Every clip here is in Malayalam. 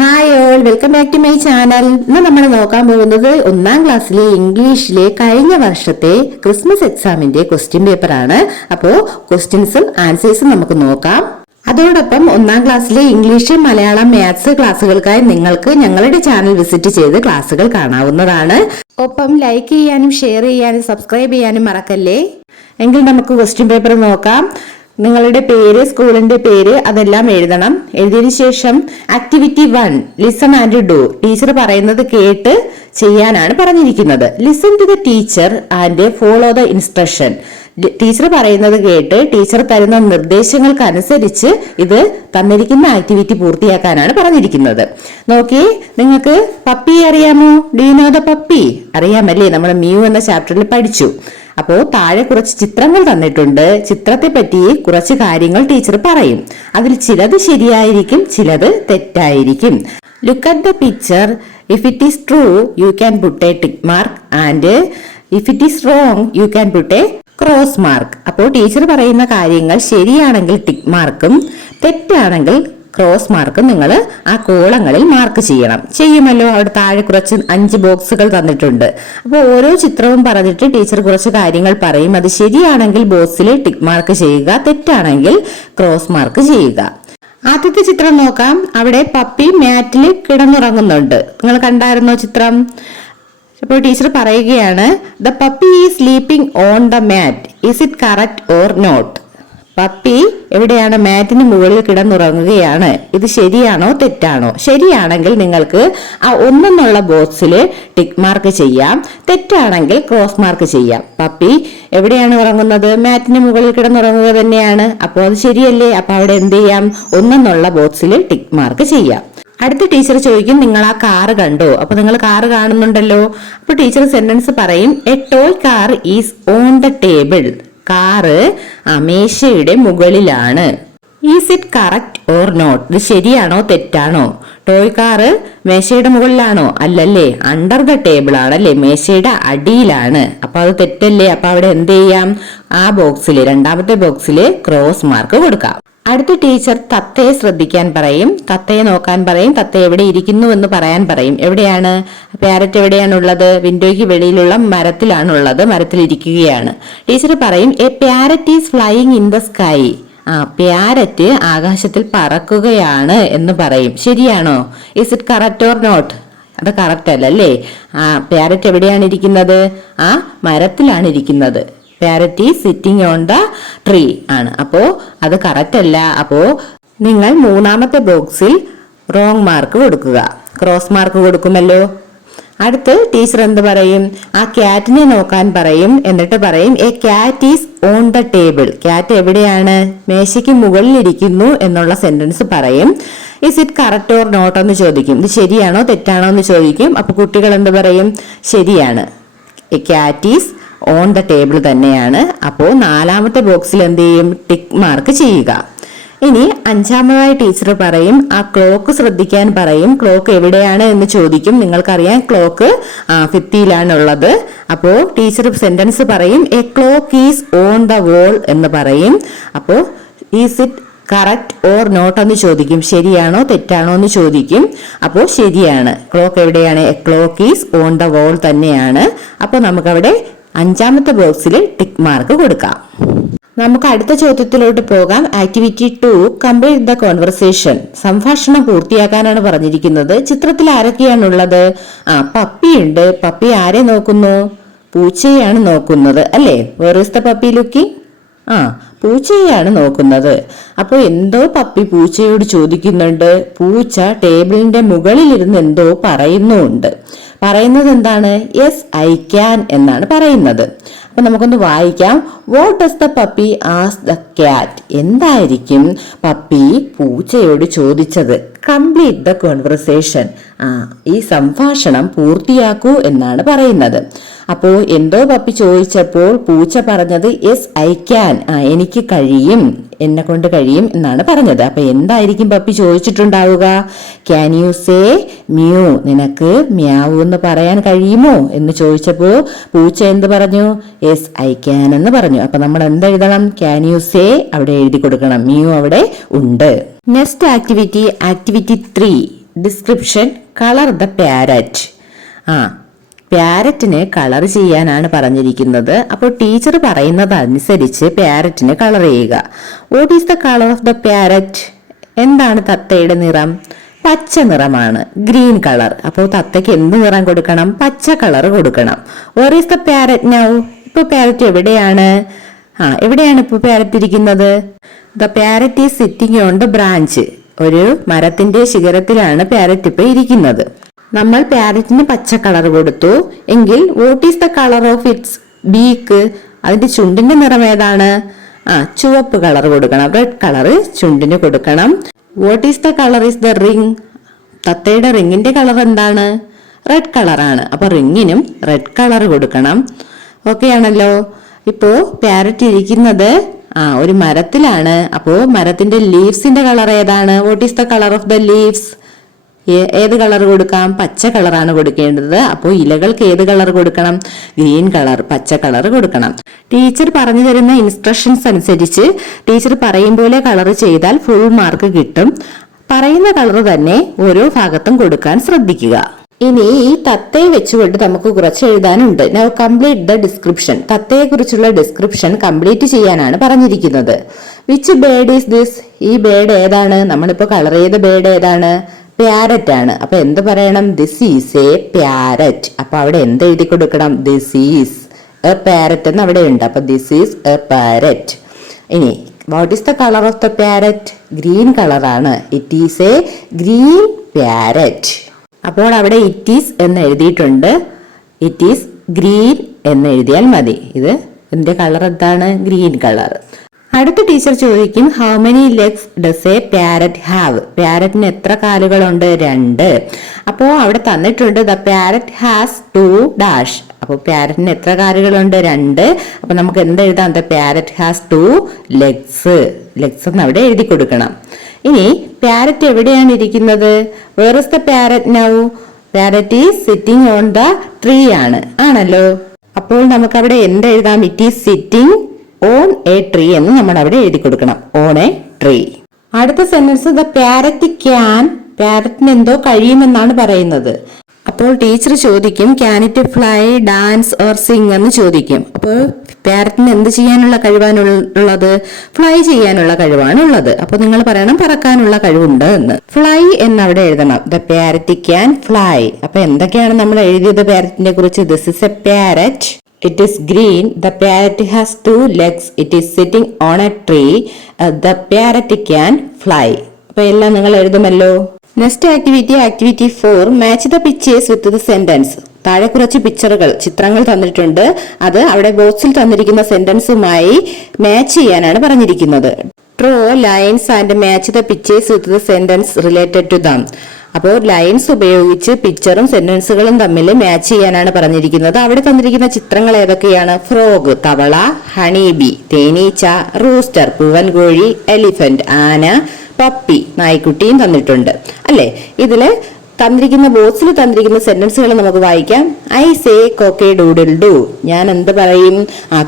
Hi all, welcome back to my channel. ഇന്ന് നമ്മൾ നോക്കാൻ പോകുന്നത് 1ാം ക്ലാസ്സിലെ ഇംഗ്ലീഷിലെ കഴിഞ്ഞ വർഷത്തെ ക്രിസ്മസ് എക്സാമിന്റെ ക്വസ്റ്റ്യൻ പേപ്പർ ആണ്. അപ്പോൾ ക്വസ്റ്റ്യൻസും ആൻസേഴ്സും നമുക്ക് നോക്കാം. അതോടൊപ്പം 1ാം ക്ലാസ്സിലെ ഇംഗ്ലീഷ്, മലയാളം, മാത്സ് ക്ലാസ്സുകൾക്കായി നിങ്ങൾക്ക് ഞങ്ങളുടെ ചാനൽ വിസിറ്റ് ചെയ്ത് ക്ലാസ്സുകൾ കാണാവുന്നതാണ്. ഒപ്പം ലൈക്ക് ചെയ്യാനും ഷെയർ ചെയ്യാനും സബ്സ്ക്രൈബ് ചെയ്യാനും മറക്കല്ലേ. എങ്കിൽ നമുക്ക് ക്വസ്റ്റ്യൻ പേപ്പർ നോക്കാം. നിങ്ങളുടെ പേര്, സ്കൂളിന്റെ പേര് അതെല്ലാം എഴുതണം. എഴുതിയതിനു ശേഷം activity 1 listen and do. Teacher പറയുന്നത് കേട്ട് ചെയ്യാനാണ് പറഞ്ഞിരിക്കുന്നത്. Listen to the teacher and follow the instruction. Teacher പറയുന്നത് കേട്ട് ടീച്ചർ തരുന്ന നിർദ്ദേശങ്ങൾക്കനുസരിച്ച് ഇത് തന്നിരിക്കുന്ന ആക്ടിവിറ്റി പൂർത്തിയാക്കാനാണ് പറഞ്ഞിരിക്കുന്നത്. നോക്കിയേ, നിങ്ങൾക്ക് പപ്പി അറിയാമോ? Do you know the puppy? അറിയാമല്ലേ, നമ്മൾ മ്യൂ എന്ന ചാപ്റ്ററിൽ പഠിച്ചു. അപ്പോ താഴെ കുറച്ച് ചിത്രങ്ങൾ തന്നിട്ടുണ്ട്. ചിത്രത്തെ പറ്റി കുറച്ച് കാര്യങ്ങൾ ടീച്ചർ പറയും. അതിൽ ചിലത് ശരിയായിരിക്കും, ചിലത് തെറ്റായിരിക്കും. Look at the picture. If it is true you can put a tick mark and if it is wrong you can put a cross mark. അപ്പോൾ ടീച്ചർ പറയുന്ന കാര്യങ്ങൾ ശരിയാണെങ്കിൽ ടിക്ക് മാർക്കും തെറ്റാണെങ്കിൽ ക്രോസ് മാർക്ക് നിങ്ങൾ ആ കോളങ്ങളിൽ മാർക്ക് ചെയ്യണം. ചെയ്യുമല്ലോ. അവിടെ താഴെ കുറച്ച് 5 ബോക്സുകൾ തന്നിട്ടുണ്ട്. അപ്പോൾ ഓരോ ചിത്രവും പറഞ്ഞിട്ട് ടീച്ചർ കുറച്ച് കാര്യങ്ങൾ പറയും. അത് ശരിയാണെങ്കിൽ ബോക്സിൽ ടിക്ക് മാർക്ക് ചെയ്യുക, തെറ്റാണെങ്കിൽ ക്രോസ് മാർക്ക് ചെയ്യുക. ആദ്യത്തെ ചിത്രം നോക്കാം. അവിടെ പപ്പി മാറ്റിൽ കിടന്നുറങ്ങുന്നുണ്ട്. നിങ്ങൾ കണ്ടായിരുന്നോ ചിത്രം? അപ്പോൾ ടീച്ചർ പറയുകയാണ്, the puppy is sleeping on the mat. Is it correct or not? Puppy എവിടെയാണ്? മാറ്റിന് മുകളിൽ കിടന്നുറങ്ങുകയാണ്. ഇത് ശരിയാണോ തെറ്റാണോ? ശരിയാണെങ്കിൽ നിങ്ങൾക്ക് ആ ഒന്നെന്നുള്ള ബോക്സിൽ ടിക്ക് മാർക്ക് ചെയ്യാം, തെറ്റാണെങ്കിൽ ക്രോസ് മാർക്ക് ചെയ്യാം. പപ്പി എവിടെയാണ് ഉറങ്ങുന്നത്? മാറ്റിന് മുകളിൽ കിടന്നുറങ്ങുക തന്നെയാണ്. അപ്പോൾ അത് ശരിയല്ലേ? അപ്പൊ അവിടെ എന്ത് ചെയ്യാം? ഒന്നെന്നുള്ള ബോക്സിൽ ടിക്ക് മാർക്ക് ചെയ്യാം. അടുത്ത ടീച്ചർ ചോദിക്കും, നിങ്ങൾ ആ കാറ് കണ്ടോ? അപ്പൊ നിങ്ങൾ കാറ് കാണുന്നുണ്ടല്ലോ. അപ്പൊ ടീച്ചർ സെന്റൻസ് പറയും, a toy car is on the table. Car മേശയുടെ മുകളിലാണ്. Is it correct or not? ഇത് ശരിയാണോ തെറ്റാണോ? ടോയ് കാറ് മേശയുടെ മുകളിലാണോ? അല്ലല്ലേ, അണ്ടർ ദ ടേബിൾ ആണല്ലേ, മേശയുടെ അടിയിലാണ്. അപ്പൊ അത് തെറ്റല്ലേ? അപ്പൊ അവിടെ എന്ത് ചെയ്യാം? ആ ബോക്സിൽ, രണ്ടാമത്തെ ബോക്സിൽ ക്രോസ് മാർക്ക് കൊടുക്കാം. അടുത്ത ടീച്ചർ തത്തയെ ശ്രദ്ധിക്കാൻ പറയും, തത്തയെ നോക്കാൻ പറയും, തത്ത എവിടെ ഇരിക്കുന്നു എന്ന് പറയാൻ പറയും. എവിടെയാണ് പാരറ്റ്? എവിടെയാണുള്ളത്? വിൻഡോയ്ക്ക് വെളിയിലുള്ള മരത്തിലാണുള്ളത്. മരത്തിലിരിക്കുകയാണ്. ടീച്ചർ പറയും, a parrot is flying in the sky. Parrot ആകാശത്തിൽ പറക്കുകയാണ് എന്ന് പറയും. ശരിയാണോ? Is it correct or not? അത് കറക്റ്റ് അല്ലല്ലേ. പാരറ്റ് എവിടെയാണ് ഇരിക്കുന്നത്? മരത്തിലാണ് ഇരിക്കുന്നത്. Parrot is sitting on the tree ആണ്. അപ്പോ അത് കറക്റ്റ് അല്ല. അപ്പോ നിങ്ങൾ മൂന്നാമത്തെ ബോക്സിൽ റോങ് മാർക്ക് കൊടുക്കുക, ക്രോസ് മാർക്ക് കൊടുക്കുമല്ലോ. അടുത്ത് ടീച്ചർ എന്ത് പറയും? ആ ക്യാറ്റിനെ നോക്കാൻ പറയും. എന്നിട്ട് പറയും, a cat is on the table. Cat എവിടെയാണ്? മേശയ്ക്ക് മുകളിൽ ഇരിക്കുന്നു എന്നുള്ള സെന്റൻസ് പറയും. Is it correct or not എന്ന് ചോദിക്കും. ഇത് ശരിയാണോ തെറ്റാണോ എന്ന് ചോദിക്കും. അപ്പൊ കുട്ടികൾ എന്ത് പറയും? ശരിയാണ്, A cat is on the table തന്നെയാണ്. അപ്പോൾ നാലാമത്തെ ബോക്സിൽ എന്ത് ചെയ്യും? ടിക്ക് മാർക്ക് ചെയ്യുക. ഇനി അഞ്ചാമതായി ടീച്ചർ പറയും, ആ ക്ലോക്ക് ശ്രദ്ധിക്കാൻ പറയും. ക്ലോക്ക് എവിടെയാണ് എന്ന് ചോദിക്കും. നിങ്ങൾക്കറിയാം ക്ലോക്ക് ഭിത്തിയിലാണുള്ളത്. അപ്പോ ടീച്ചർ സെന്റൻസ് പറയും, a clock is on the wall എന്ന് പറയും. അപ്പോ is it correct or not എന്ന് ചോദിക്കും. ശരിയാണോ തെറ്റാണോ എന്ന് ചോദിക്കും. അപ്പോൾ ശരിയാണ്, ക്ലോക്ക് എവിടെയാണ്? A clock is on the wall തന്നെയാണ്. അപ്പൊ നമുക്കവിടെ അഞ്ചാമത്തെ ബോക്സിൽ ടിക്ക് മാർക്ക് കൊടുക്കാം. നമുക്ക് അടുത്ത ചോദ്യത്തിലോട്ട് പോകാം. Activity 2 complete the conversation. സംഭാഷണം പൂർത്തിയാക്കാനാണ് പറഞ്ഞിരിക്കുന്നത്. ചിത്രത്തിൽ ആരൊക്കെയാണുള്ളത്? പപ്പിയുണ്ട്. പപ്പി ആരെ നോക്കുന്നു? പൂച്ചയാണ് നോക്കുന്നത് അല്ലേ? Where is the puppy looking? പൂച്ചയാണ് നോക്കുന്നത്. അപ്പൊ എന്തോ പപ്പി പൂച്ചയോട് ചോദിക്കുന്നുണ്ട്. പൂച്ച ടേബിളിന്റെ മുകളിലിരുന്ന് എന്തോ പറയുന്നുണ്ട്. പറയുന്നത് എന്താണ്? യെസ് ഐ ക്യാൻ എന്നാണ് പറയുന്നത്. അപ്പൊ നമുക്കൊന്ന് വായിക്കാം. What does the puppy ask the cat? എന്തായിരിക്കും പപ്പി പൂച്ചയോട് ചോദിച്ചത്? Complete the conversation. ഈ സംഭാഷണം പൂർത്തിയാക്കൂ എന്നാണ് പറയുന്നത്. അപ്പോ എന്തോ പപ്പി ചോദിച്ചപ്പോൾ പൂച്ച പറഞ്ഞത് യെസ് ഐ ക്യാൻ, എനിക്ക് കഴിയും, എന്നെ കൊണ്ട് കഴിയും എന്നാണ് പറഞ്ഞത്. അപ്പൊ എന്തായിരിക്കും പപ്പി ചോദിച്ചിട്ടുണ്ടാവുക? Can you say mew? നിനക്ക് മ്യാവൂ എന്ന് പറയാൻ കഴിയുമോ എന്ന് ചോദിച്ചപ്പോ പൂച്ച എന്ത് പറഞ്ഞു? യെസ് ഐ ക്യാൻ എന്ന് പറഞ്ഞു. അപ്പൊ നമ്മൾ എന്തെഴുതണം? ക്യാൻ യു സേ അവിടെ എഴുതി കൊടുക്കണം. മ്യൂ അവിടെ ഉണ്ട്. Next activity 3 description colour the parrot. പാരറ്റിനെ കളർ ചെയ്യാനാണ് പറഞ്ഞിരിക്കുന്നത്. അപ്പോൾ ടീച്ചർ പറയുന്നത് അനുസരിച്ച് പാരറ്റിനെ കളർ ചെയ്യുക. What is the colour of the parrot? എന്താണ് തത്തയുടെ നിറം? പച്ച നിറമാണ്, ഗ്രീൻ കളർ. അപ്പോൾ തത്തയ്ക്ക് എന്ത് നിറം കൊടുക്കണം? പച്ച കളർ കൊടുക്കണം. Where is the parrot now? ഇപ്പൊ പാരറ്റ് എവിടെയാണ്? എവിടെയാണ് ഇപ്പൊ പാരറ്റ് ഇരിക്കുന്നത്? The parrot is sitting on the branch. ഒരു മരത്തിന്റെ ശിഖരത്തിലാണ് പാരറ്റ് ഇപ്പൊ ഇരിക്കുന്നത്. നമ്മൾ പാരറ്റിന് പച്ച കളർ കൊടുത്തു എങ്കിൽ what is the colour of its beak? അതിന്റെ ചുണ്ടിന്റെ നിറം ഏതാണ്? ചുവപ്പ് കളർ കൊടുക്കണം, റെഡ് കളർ ചുണ്ടിന് കൊടുക്കണം. What is the colour is the ring? തത്തയുടെ റിങ്ങിന്റെ കളർ എന്താണ്? റെഡ് കളറാണ്. അപ്പൊ റിങ്ങിനും റെഡ് കളർ കൊടുക്കണം. ഓക്കെ ആണല്ലോ. ഇപ്പോ പാരറ്റ് ഇരിക്കുന്നത് ഒരു മരത്തിലാണ്. അപ്പോ മരത്തിന്റെ ലീവ്സിന്റെ കളർ ഏതാണ്? What is the colour of the leaves? ഏത് കളർ കൊടുക്കാം? പച്ച കളറാണ് കൊടുക്കേണ്ടത്. അപ്പോൾ ഇലകൾക്ക് ഏത് കളർ കൊടുക്കണം? ഗ്രീൻ കളർ, പച്ച കളർ കൊടുക്കണം. ടീച്ചർ പറഞ്ഞു തരുന്ന ഇൻസ്ട്രക്ഷൻസ് അനുസരിച്ച് ടീച്ചർ പറയും പോലെ കളർ ചെയ്താൽ ഫുൾ മാർക്ക് കിട്ടും. പറയുന്ന കളർ തന്നെ ഓരോ ഭാഗത്തും കൊടുക്കാൻ ശ്രദ്ധിക്കുക. ഇനി ഈ തത്തയെ വെച്ചുകൊണ്ട് നമുക്ക് കുറച്ച് എഴുതാനുണ്ട്. Now complete the description. തത്തയെ കുറിച്ചുള്ള ഡിസ്ക്രിപ്ഷൻ കംപ്ലീറ്റ് ചെയ്യാനാണ് പറഞ്ഞിരിക്കുന്നത്. Which bird is this? ഈ ബേർഡ് ഏതാണ്? നമ്മളിപ്പോ കളർ ചെയ്ത ബേർഡ് ഏതാണ്? പാരറ്റ് ആണ്. അപ്പൊ എന്ത് പറയണം? This is a parrot. അപ്പൊ അവിടെ എന്ത് എഴുതി കൊടുക്കണം? ദിസ് ഈസ് എ പാരറ്റ് എന്ന് അവിടെ ഉണ്ട്. അപ്പൊ ദിസ് ഈസ് എ പാരറ്റ്. ഇനി what is the colour of the parrot? Green കളറാണ്. It is a green parrot. അപ്പോൾ അവിടെ ഇറ്റ് ഈസ് എന്ന് എഴുതിയിട്ടുണ്ട്. ഇറ്റ് ഈസ് ഗ്രീൻ എന്ന് എഴുതിയാൽ മതി. ഇതിന്റെ കളർ എന്താണ്? Green colour. അടുത്ത ടീച്ചർ ചോദിക്കും, how many legs does a parrot have? പാരറ്റിന് എത്ര കാലുകളുണ്ട്? 2. അപ്പോ അവിടെ തന്നിട്ടുണ്ട് ദ പാരറ്റ് ഹാസ് 2 ഡാഷ്. അപ്പോൾ പാരറ്റിന് എത്ര കാലുകളുണ്ട്? 2. അപ്പൊ നമുക്ക് എന്ത് എഴുതാം? The parrot has 2 legs. Legs എന്ന് അവിടെ എഴുതി കൊടുക്കണം. ഇനി പാരറ്റ് എവിടെയാണ് ഇരിക്കുന്നത്? Where is the parrot now? Parrot is sitting on the tree ആണല്ലോ. അപ്പോൾ നമുക്ക് അവിടെ എന്ത് എഴുതാം? It is sitting on a tree എന്ന് നമ്മൾ അവിടെ എഴുതി കൊടുക്കണം. On a tree. അടുത്ത സെന്റൻസ് ദ പാരറ്റ് ക്യാൻ. പാരറ്റിന് എന്തോ കഴിയുമെന്നാണ് പറയുന്നത്. അപ്പോൾ ടീച്ചർ ചോദിക്കും, can it fly, dance or sing എന്ന് ചോദിക്കും. അപ്പോൾ പാരറ്റിന് എന്ത് ചെയ്യാനുള്ള കഴിവാണുള്ളത്? ഫ്ലൈ ചെയ്യാനുള്ള കഴിവാണുള്ളത്. അപ്പൊ നിങ്ങൾ പറയണം പറക്കാനുള്ള കഴിവുണ്ട് എന്ന്. ഫ്ലൈ എന്ന് അവിടെ എഴുതണം. The parrot can fly. അപ്പൊ എന്തൊക്കെയാണ് നമ്മൾ എഴുതിയത് പാരറ്റിനെ കുറിച്ച്? This is A parrot. It is green. The parrot has 2 legs. It is sitting on a tree. The parrot can fly. അപ്പൊ എല്ലാം നിങ്ങൾ എഴുതുമല്ലോ. Next activity 4. Match the pictures with the sentence. താഴെ കുറച്ച് ചിത്രങ്ങൾ തന്നിട്ടുണ്ട്. അത് അവിടെ ബോക്സിൽ തന്നിരിക്കുന്ന സെന്റൻസുമായി മാച്ച് ചെയ്യാനാണ് പറഞ്ഞിരിക്കുന്നത്. Draw lines and match the pictures with the sentence related to them. അപ്പോൾ ലൈൻസ് ഉപയോഗിച്ച് പിക്ചറും സെന്റൻസുകളും തമ്മിൽ മാച്ച് ചെയ്യാനാണ് പറഞ്ഞിരിക്കുന്നത്. അവിടെ തന്നിരിക്കുന്ന ചിത്രങ്ങൾ ഏതൊക്കെയാണ്? ഫ്രോഗ് തവള, ഹണിബി തേനീച്ച, റൂസ്റ്റർ പൂവൻകോഴി, എലിഫന്റ് ആന, പപ്പി നായ്ക്കുട്ടിയും തന്നിട്ടുണ്ട് അല്ലേ. ഇതില് തന്നിരിക്കുന്ന ബോക്സിൽ തന്നിരിക്കുന്ന സെന്റൻസുകൾ നമുക്ക് വായിക്കാം. I say Koke doodle do. ഞാൻ എന്ത് പറയും?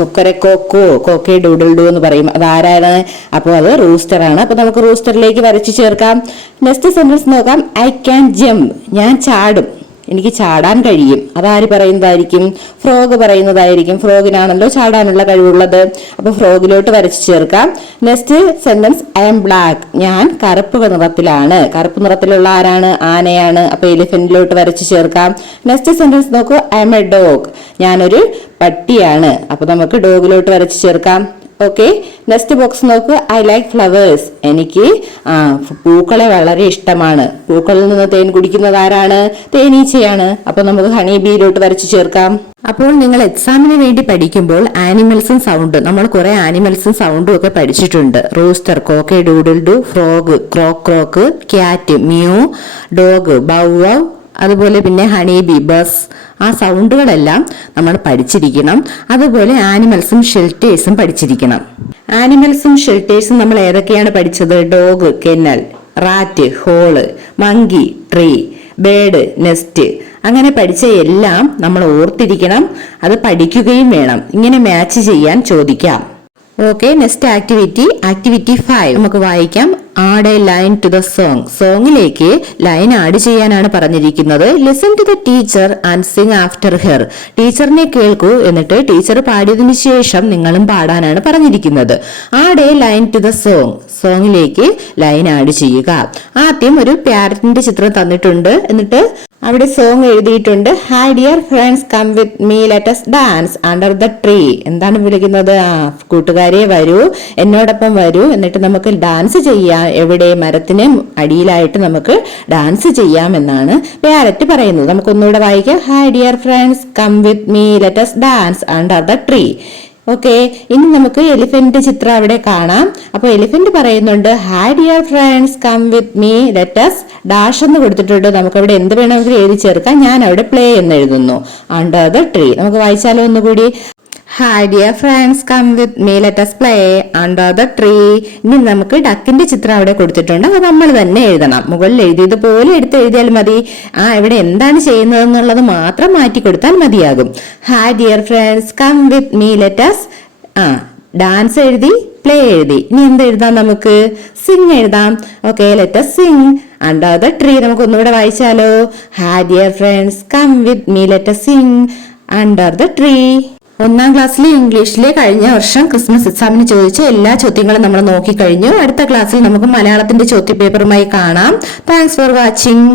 കൊക്കരെ കോക്കോ, കോക്കെ ഡൂഡിൽ ഡു എന്ന് പറയും. അതാരാണ്? അപ്പോൾ അത് റൂസ്റ്റർ ആണ്. അപ്പൊ നമുക്ക് റൂസ്റ്ററിലേക്ക് വരച്ചു ചേർക്കാം. നെക്സ്റ്റ് സെന്റൻസ് നോക്കാം. I can jump. ഞാൻ ചാടും, എനിക്ക് ചാടാൻ കഴിയും. അതാര് പറയുന്നതായിരിക്കും? ഫ്രോഗ് പറയുന്നതായിരിക്കും. ഫ്രോഗിനാണല്ലോ ചാടാനുള്ള കഴിവുള്ളത്. അപ്പൊ ഫ്രോഗിലോട്ട് വരച്ചു ചേർക്കാം. Next sentence I M black. ഞാൻ കറുപ്പ് നിറത്തിലാണ്. കറുപ്പ് നിറത്തിലുള്ള ആരാണ്? ആനയാണ്. അപ്പൊ എലിഫന്റിലോട്ട് വരച്ചു ചേർക്കാം. നെക്സ്റ്റ് സെന്റൻസ് നോക്കൂ. I M A dog. ഞാനൊരു പട്ടിയാണ്. അപ്പൊ നമുക്ക് ഡോഗിലോട്ട് വരച്ചു ചേർക്കാം. ഓക്കെ. നെക്സ്റ്റ് ബോക്സ് നോക്ക്. I like flowers. എനിക്ക് പൂക്കളെ വളരെ ഇഷ്ടമാണ്. പൂക്കളിൽ നിന്ന് തേൻ കുടിക്കുന്നത് ആരാണ്? തേനീച്ചയാണ്. അപ്പൊ നമുക്ക് ഹണി ബീയിലോട്ട് വരച്ചു ചേർക്കാം. അപ്പോൾ നിങ്ങൾ എക്സാമിന് വേണ്ടി പഠിക്കുമ്പോൾ ആനിമൽസും സൗണ്ട്, നമ്മൾ കുറെ ആനിമൽസും സൗണ്ടും ഒക്കെ പഠിച്ചിട്ടുണ്ട്. Rooster Koke doodle do, frog croak croak, cat mu, dog bow bow, അതുപോലെ പിന്നെ ഹണി ബി ബസ്. ആ സൗണ്ടുകളെല്ലാം നമ്മൾ പഠിച്ചിരിക്കണം. അതുപോലെ ആനിമൽസും ഷെൽറ്റേഴ്സും പഠിച്ചിരിക്കണം. ആനിമൽസും ഷെൽറ്റേഴ്സും നമ്മൾ ഏതൊക്കെയാണ് പഠിച്ചത്? Dog kennel, rat hole, monkey tree, bird nest. അങ്ങനെ പഠിച്ച എല്ലാം നമ്മൾ ഓർത്തിരിക്കണം. അത് പഠിക്കുകയും വേണം. ഇങ്ങനെ മാച്ച് ചെയ്യാൻ ചോദിക്കാം. ഓക്കെ. നെക്സ്റ്റ് ആക്ടിവിറ്റി 5 നമുക്ക് വായിക്കാം. Add a line to the song. സോങ്ങിലേക്ക് ലൈൻ ആഡ് ചെയ്യാനാണ് പറഞ്ഞിരിക്കുന്നത്. Listen to the teacher and sing after her. ടീച്ചറിനെ കേൾക്കൂ, എന്നിട്ട് ടീച്ചർ പാടിയതിനു ശേഷം നിങ്ങളും പാടാനാണ് പറഞ്ഞിരിക്കുന്നത്. Add a line to the song. സോങ്ങിലേക്ക് ലൈൻ ആഡ് ചെയ്യുക. ആദ്യം ഒരു പാരറ്റിന്റെ ചിത്രം തന്നിട്ടുണ്ട്. എന്നിട്ട് അവിടെ സോങ് എഴുതിയിട്ടുണ്ട്. Hi dear friends come with me let us dance under the tree. എന്താണ് വിളിക്കുന്നത്? കൂട്ടുകാരെ വരൂ, എന്നോടൊപ്പം വരൂ, എന്നിട്ട് നമുക്ക് ഡാൻസ് ചെയ്യാം. എവിടെ? മരത്തിന് അടിയിലായിട്ട് നമുക്ക് ഡാൻസ് ചെയ്യാം എന്നാണ് പാരറ്റ് പറയുന്നത്. നമുക്ക് ഒന്നുകൂടെ വായിക്കാം. Hi dear friends come with me let us dance under the tree. Okay, ഇനി നമുക്ക് എലിഫന്റ് ചിത്രം അവിടെ കാണാം. അപ്പോൾ എലിഫന്റ് പറയുന്നുണ്ട് hi dear friends come with me let us dash എന്ന് കൊടുത്തിട്ടുണ്ട്. നമുക്ക് അവിടെ എന്ത് വേണമെങ്കിലും എഴുതി ചേർക്കാം. ഞാൻ അവിടെ പ്ലേ എന്ന് എഴുതുന്നു. Under the tree. നമുക്ക് വായിച്ചാലോ ഒന്നുകൂടി. Hi dear friends come with me let us play under the tree. ഇനി നമുക്ക് ഡക്കിന്റെ ചിത്രം അവിടെ കൊടുത്തിട്ടുണ്ട്. അത് നമ്മൾ തന്നെ എഴുതണം. മുകളിൽ എഴുതിയതുപോലെ എടുത്ത് എഴുതിയാൽ മതി. ഇവിടെ എന്താണ് ചെയ്യുന്നത് എന്നുള്ളത് മാത്രം മാറ്റി കൊടുത്താൽ മതിയാകും. Hi dear friends come with me let us dance എഴുതി, പ്ലേ എഴുതി. ഇനി എന്ത് എഴുതാം? നമുക്ക് സിംഗ് എഴുതാം. Okay, let us sing under the tree. നമുക്ക് ഒന്നുകൂടെ വായിച്ചാലോ. Hi dear friends come with me let us sing under the tree. ഒന്നാം ക്ലാസ്സിലെ ഇംഗ്ലീഷിലെ കഴിഞ്ഞ വർഷം ക്രിസ്മസ് എക്സാമിന് ചോദിച്ച എല്ലാ ചോദ്യങ്ങളും നമ്മൾ നോക്കിക്കഴിഞ്ഞു. അടുത്ത ക്ലാസ്സിൽ നമുക്ക് മലയാളത്തിന്റെ ചോദ്യപേപ്പറുമായി കാണാം. Thanks for watching.